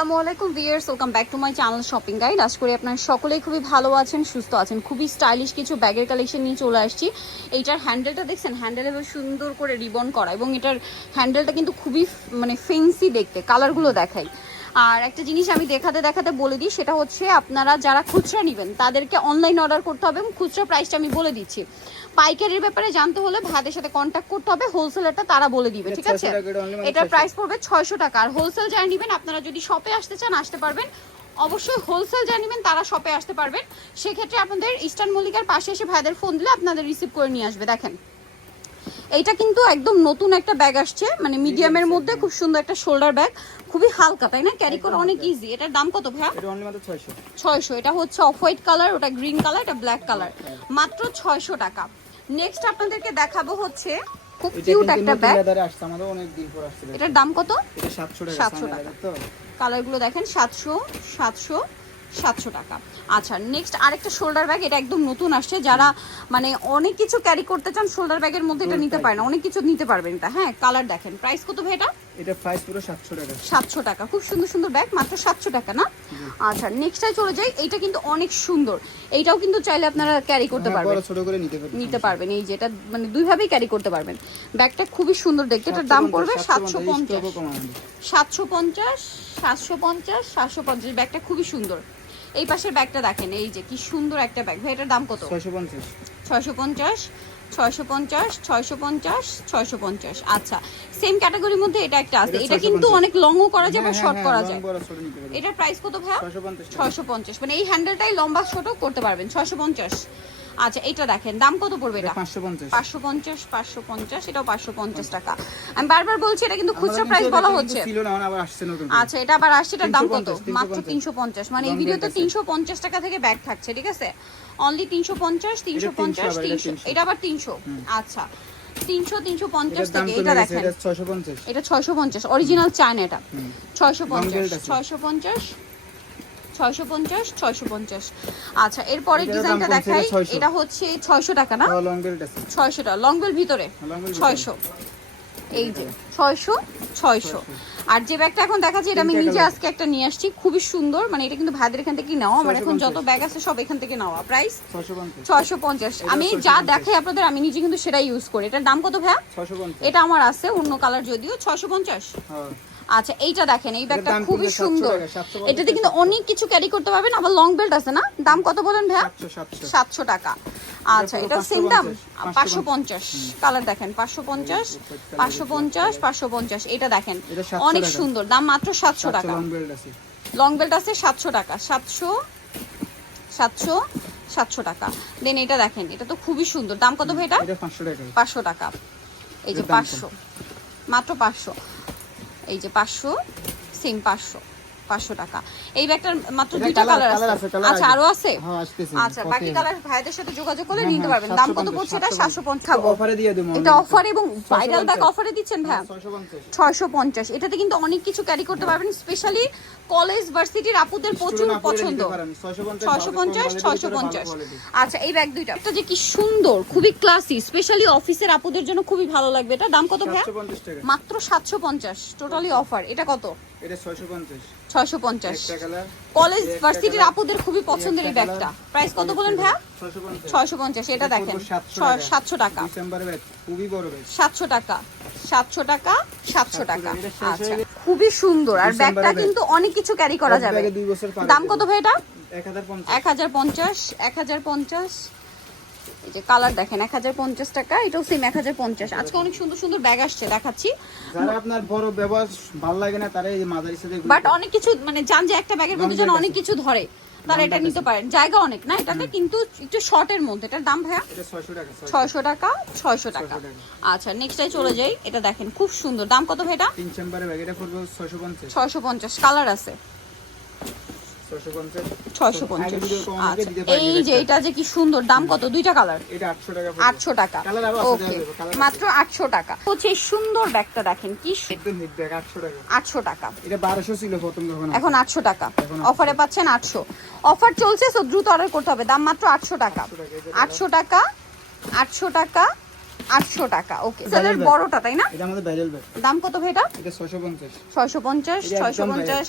আসসালামু আলাইকুম viewers welcome back to my channel shopping guide. আশা করি আপনারা সকলেই খুবই ভালো আছেন, সুস্থ আছেন। খুবই স্টাইলিশ কিছু ব্যাগের কালেকশন নিয়ে চলে আসছি। এইটার হ্যান্ডেলটা দেখছেন? হ্যান্ডেলে বেশ সুন্দর করে রিবন করা এবং এটার হ্যান্ডেলটা কিন্তু খুবই মানে ফেন্সি দেখতে। কালারগুলো দেখাই। আর একটা জিনিস আমি দেখাতে দেখাতে বলে দিই সেটা হচ্ছে আপনারা যারা খুচরা নেবেন তাদেরকে অনলাইন অর্ডার করতে হবে এবং খুচরা প্রাইসটা আমি বলে দিচ্ছি। পাইকারির ব্যাপারে জানতে হলে ভাইদের সাথে কন্ট্যাক্ট করতে হবে হোলসেলারটা তারা বলে দিবে ঠিক আছে? 600 টাকা করে only এটার প্রাইস পড়বে ছয়শো টাকা। আর হোলসেল যারা নেবেন আপনারা যদি শপে আসতে চান আসতে পারবেন। অবশ্যই হোলসেল যারা নেবেন তারা শপে আসতে পারবেন। সেক্ষেত্রে আপনাদের ইস্টার্ন মল্লিকার পাশে এসে ভাইদের ফোন দিলে আপনাদের রিসিভ করে নিয়ে আসবে দেখেন। এইটা কিন্তু একদম নতুন একটা ব্যাগ আসছে মানে মিডিয়ামের মধ্যে খুব সুন্দর একটা শোল্ডার ব্যাগ খুবই হালকা তাই না? ক্যারি করা অনেক ইজি এটার দাম কত ভাইয়া? এটা অনলি মাত্র 600 ছয়শো। এটা হচ্ছে অফ হোয়াইট কালার ওটা গ্রিন কালার এটা ব্ল্যাক কালার মাত্র ছয়শো টাকা। নেক্সট আপনাদেরকে দেখাবো হচ্ছে খুব কিউট একটা ব্যাগ এটার দাম কত? 700 টাকা 700 সামনে টাকা। leather তো। কালারগুলো দেখেন সাতশো সাতশো। সাতশো টাকা। আচ্ছা নেক্সট আরেকটা শোল্ডার ব্যাগ এটা একদম নতুন আসছে। যারা মানে অনেক কিছু ক্যারি করতে চান শোল্ডার ব্যাগের মধ্যে এটা নিতে পারেন। অনেক কিছু নিতে পারবেন এটা। হ্যাঁ কালার দেখেন। প্রাইস কত ভাই এটা? এটা প্রাইস পুরো 700 টাকা। সাতশো টাকা। খুব সুন্দর সুন্দর ব্যাগ মাত্র সাতশো টাকা না? আচ্ছা নেক্সটটাই চলে যাই। এইটা কিন্তু অনেক সুন্দর। এইটাও কিন্তু চাইলে আপনারা ক্যারি করতে হ্যাঁ, পারবেন। বড় ছোট করে নিতে পারবেন নিতে পারবেন। এই যে এটা মানে দুইভাবেই ক্যারি করতে পারবেন। ব্যাগটা খুবই সুন্দর দেখতে। এটার দাম পড়বে সাতশো পঞ্চাশ। কম আমাদের সাতশো পঞ্চাশ সাতশো পঞ্চাশ সাতশো পঞ্চাশ। ব্যাগটা খুবই সুন্দর। এই পাশের ব্যাগটা দেখেন এই যে কি সুন্দর একটা ব্যাগ। ভাই এটার দাম কত? 650 ছয়শো পঞ্চাশ ছয়শো পঞ্চাশ ছয়শো পঞ্চাশ ছয়শো পঞ্চাশ। আচ্ছা সেম ক্যাটাগরির মধ্যে এটা একটা আছে। এটা কিন্তু 650 অনেক লংও করা যায় বা হ্যাঁ, শর্ট হ্যাঁ, করা যায়। এটার প্রাইস কত ভাইয়া? ছয়শো পঞ্চাশ মানে এই হ্যান্ডেলটাই লম্বা ছোট করতে পারবেন। ছয়শো পঞ্চাশ। আচ্ছা এটা দেখেন দাম কত পড়বে এটা? 550 550 550 এটাও 550 টাকা। আমি বারবার বলছি এটা কিন্তু খুচরা প্রাইস বলা হচ্ছে। ছিল না আবার আসছে নতুন আচ্ছা এটা আবার আসছে এটার দাম কত? মাত্র 350 মানে এই ভিডিওতে 350 টাকা থেকে ব্যাগ থাকছে ঠিক আছে? অনলি 350 350 300 এটা আবার 300 আচ্ছা 300 350 থেকে এটা দেখেন। এটা 650 এটা 650 অরিজিনাল চায়না এটা। 650 650 ছয়শো পঞ্চাশ ছয়শো পঞ্চাশ। আচ্ছা এরপরের ডিজাইনটা দেখাই। এটা হচ্ছে ছয়শো টাকা না? ছয়শো টাকা লং বেল ভিতরে? ছয়শো। এই যে ছয়শো ছয়শো। আর যে ব্যাগটা এখন দেখাচ্ছি এটা আমি নিজে আজকে একটা নিয়ে আসছি। খুবই সুন্দর মানে এটা কিন্তু ভাইদের এখান থেকে নেওয়া। আমার এখন যত ব্যাগ আছে সব এখান থেকে নেওয়া। প্রাইস ছয়শো পঞ্চাশ। আমি যা দেখাই আপনাদের আমি নিজে কিন্তু সেটাই ইউজ করি। এটার দাম কত ভাইয়া? এটা আমার আছে অন্য কালার যদিও। ছয়শো পঞ্চাশ? হ্যাঁ। আচ্ছা এইটা দেখেন এই ব্যাগটা খুবই সুন্দর। টাকা, 750 এটাতে কিন্তু অনেক কিছু ক্যারি করতে পারবেন। আবার লং বেল্ট আছে না? দাম কত বলেন ভাইয়া? 700 700 সাতশো টাকা। আচ্ছা এটা সেম দাম? পাঁচশো পঞ্চাশ। কালার দেখেন পাঁচশো পঞ্চাশ পাঁচশো পঞ্চাশ পাঁচশো পঞ্চাশ। এটা দেখেন অনেক সুন্দর। দাম মাত্র সাতশো টাকা। লং বেল্ট আছে। সাতশো টাকা। সাতশো সাতশো সাতশো টাকা। দেন এটা দেখেন এটা তো খুবই সুন্দর। দাম কত ভাই এটা? 500 টাকা। পাঁচশো টাকা। এই যে পাঁচশো। মাত্র পাঁচশো। এই যে পাঁচশো সেম পাঁচশো। পাঁচশো টাকা। এই ব্যাগটার মাত্র দুইটা কালার আছে। আচ্ছা আরও আছে? হ্যাঁ আচ্ছা বাকি কালার ভাইদের সাথে যোগাযোগ করলে হ্যাঁ, নিতে হ্যাঁ, পারবেন। দাম কত পড়ছে এটা? সাতশো পঞ্চাশ। অফারে দিয়ে দেবো এটা অফার এবং ভাইরাল ব্যাগ অফারে দিচ্ছেন 650 ছয়শো পঞ্চাশ। এটাতে কিন্তু অনেক কিছু ক্যারি করতে পারবেন স্পেশালি কলেজ ভার্সিটির আপুদের প্রচুর পছন্দ। নিতে পারেন, 650 ছয়শো পঞ্চাশ ছয়শো পঞ্চাশ। আচ্ছা এই ব্যাগ দুইটা। এটা যে কি সুন্দর খুবই ক্লাসি স্পেশালি অফিসের আপুদের জন্য খুবই ভালো লাগবে। এটা দাম কত ভাইয়া? 750 টাকা। মাত্র সাতশো পঞ্চাশ টোটালি অফার এটা কত? এটা ছয়শো পঞ্চাশ। একটা কালার কলেজ ভার্সিটির আপুদের খুবই পছন্দের এই ব্যাগটা। প্রাইস কত বলেন ভাইয়া? ছয়শো পঞ্চাশ। এটা দেখেন। পড়বে 700 টাকা। সাতশো টাকা। সাতশো টাকা। সাতশো টাকা সাতশো টাকা। আচ্ছা। খুবই সুন্দর। আর ব্যাগটা কিন্তু অনেক কিছু ক্যারি করা যাবে। দাম কত ভাই এটা? এক হাজার পঞ্চাশ এক হাজার পঞ্চাশ। এই যে কালার দেখেন এক হাজার পঞ্চাশ টাকা এটাও সেম এক হাজার পঞ্চাশ। আজকে অনেক সুন্দর সুন্দর ব্যাগ আসছে দেখাচ্ছি। যারা আপনার বড় ব্যবহার ভালো লাগে না তারা এই সাথে বাট অনেক কিছু মানে জান যে একটা ব্যাগের মধ্যে যেন অনেক কিছু ধরে তারা এটা নিতে পারেন। জায়গা অনেক না এটাতে কিন্তু একটু শর্টের মধ্যে। এটার দাম ভাইয়া? 600 টাকা 600 ছয়শো টাকা। ছয়শো টাকা। 600 টাকা। আচ্ছা নেক্সটে চলে যাই। এটা দেখেন খুব সুন্দর। দাম কত ভাই এটা? তিন চেম্বারে ব্যাগ এটা পড়বে 650 ছয়শো পঞ্চাশ কালার আছে। 650 ছয়শো পঞ্চাশ। আচ্ছা। এই যে এটা যে কি সুন্দর দাম কত? দুইটা কালার এটা 800 টাকা পড়বে। আটশো টাকা। ওকে। মাত্র আটশো টাকা। হচ্ছে সুন্দর ব্যাগটা দেখেন কি একদম হিট ব্যাগ 800 টাকা। আটশো টাকা। এটা 1200 ছিল প্রথম যখন এখন আটশো টাকা। অফারে পাচ্ছেন আটশো। অফার চলছে সো দ্রুত অর্ডার করতে হবে। দাম মাত্র আটশো টাকা। আটশো টাকা আটশো টাকা আটশো টাকা ওকে সেলের বড়টা তাই না? দাম কত ভাই এটা? এটা 650 ছয়শো পঞ্চাশ ছয়শো পঞ্চাশ।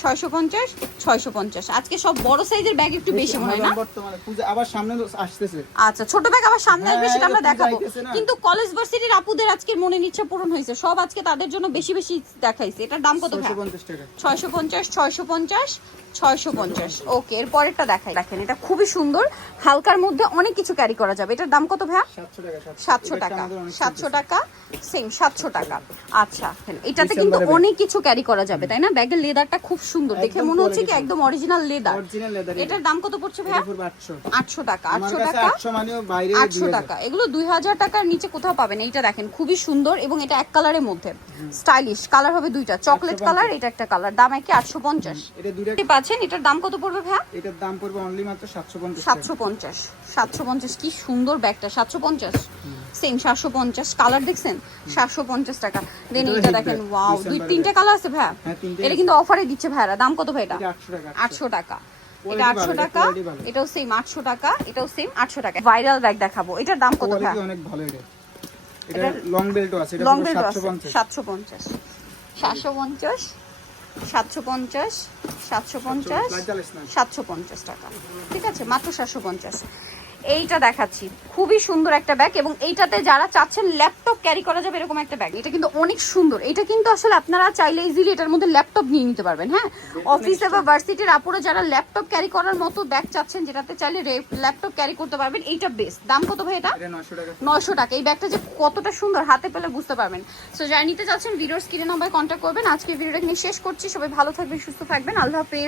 ছয়শো পঞ্চাশ ছয়শো পঞ্চাশ। আজকে সব বড় সাইজের ব্যাগ একটু বেশি মনে হয় না? আবার সামনে আসতেছে। আচ্ছা ছোট ব্যাগ আবার সামনে আসবে হ্যাঁ, সেটা আমরা দেখাবো। কিন্তু কলেজ ভার্সিটির আপুদের আজকের মনের ইচ্ছা পূরণ হয়েছে। সব আজকে তাদের জন্য বেশি বেশি দেখাইছে। এটার দাম কত ছয়শো পঞ্চাশ ছয়শো পঞ্চাশ ছয়শো পঞ্চাশ ওকে এর পরেরটা দেখাই। দেখেন এটা খুবই সুন্দর। হালকার মধ্যে অনেক কিছু ক্যারি করা যাবে। এটার দাম কত ভাইয়া? সাতশো টাকা সাতশো। টাকা। সেম সাতশো টাকা আচ্ছা এটাতে কিন্তু অনেক কিছু ক্যারি করা যাবে তাই না? ব্যাগের লেদারটা খুব সুন্দর। দেখে মনে হচ্ছে কি একদম অরিজিনাল লেদার অরিজিনাল লেদার এটার দাম কত পড়ছে ভাইয়া? আটশো। আটশো টাকা আমার আটশো কাছে টাকা? আটশো মানেও বাইরে আটশো টাকা। এগুলো দুই হাজার টাকার নিচে কোথাও পাবেন এইটা দেখেন খুবই সুন্দর এবং এটা এক কালারের মধ্যে। স্টাইলিশ কালার হবে দুইটা চকলেট কালার এটা একটা কালার দাম একই আটশো পঞ্চাশ। এটা দুইটা পাচ্ছেন এটার দাম কত পড়বে ভাইয়া? এটার দাম পড়বে অনলি মাত্র সাতশো পঞ্চাশ সাতশো পঞ্চাশ। সাতশো পঞ্চাশ কি সুন্দর ব্যাগটা সাতশো পঞ্চাশ। সেম সাতশো পঞ্চাশ কালার দেখছেন? সাতশো পঞ্চাশ টাকা। দেন এটা দেখেন ওয়াও দুই তিনটা কালার আছে ভাইয়া? হ্যাঁ, এটা কিন্তু অফারে দিচ্ছে ভাইয়ারা। দাম কত ভাই এটা? আটশো টাকা এটা আটশো টাকা এটাও সেম আটশো টাকা এটাও সেম আটশো টাকা। ভাইরাল ব্যাগ দেখাবো। এটার দাম কত কোয়ালিটি অনেক ভালো এটা। এটা লং বেল্টও আছে এটা লং বেল্ট সাতশো আছে। পঞ্চাশ। সাতশো পঞ্চাশ। সাতশো পঞ্চাশ সাতশো পঞ্চাশ। সাতশো পঞ্চাশ টাকা। ঠিক আছে মাত্র সাতশো পঞ্চাশ। এইটা দেখাচ্ছি। খুবই সুন্দর একটা ব্যাগ এবং এইটাতে যারা চাচ্ছেন ল্যাপটপ ক্যারি করা যাবে এরকম একটা ব্যাগ এটা কিন্তু অনেক সুন্দর। এটা কিন্তু আসলে আপনারা চাইলে ইজিলি এটার মধ্যে ল্যাপটপ নিয়ে নিতে পারবেন হ্যাঁ? অফিসে বা ভার্সিটির আপুরে যারা ল্যাপটপ ক্যারি করার মতো ব্যাগ চাচ্ছেন যেটাতে চাইলে ল্যাপটপ ক্যারি করতে পারবেন এইটা বেস্ট দাম কত ভাই এটা? নয়শো টাকা। এই ব্যাগটা যে কতটা সুন্দর হাতে পেলে বুঝতে পারবেন। সো যারা নিতে চাচ্ছেন ভিডিওর স্ক্রিনে নাম্বার কন্ট্যাক্ট করবেন। আজকে ভিডিওটা নিয়ে শেষ করছি। সবাই ভালো থাকবেন সুস্থ থাকবেন। আল্লাহ হাফেজ।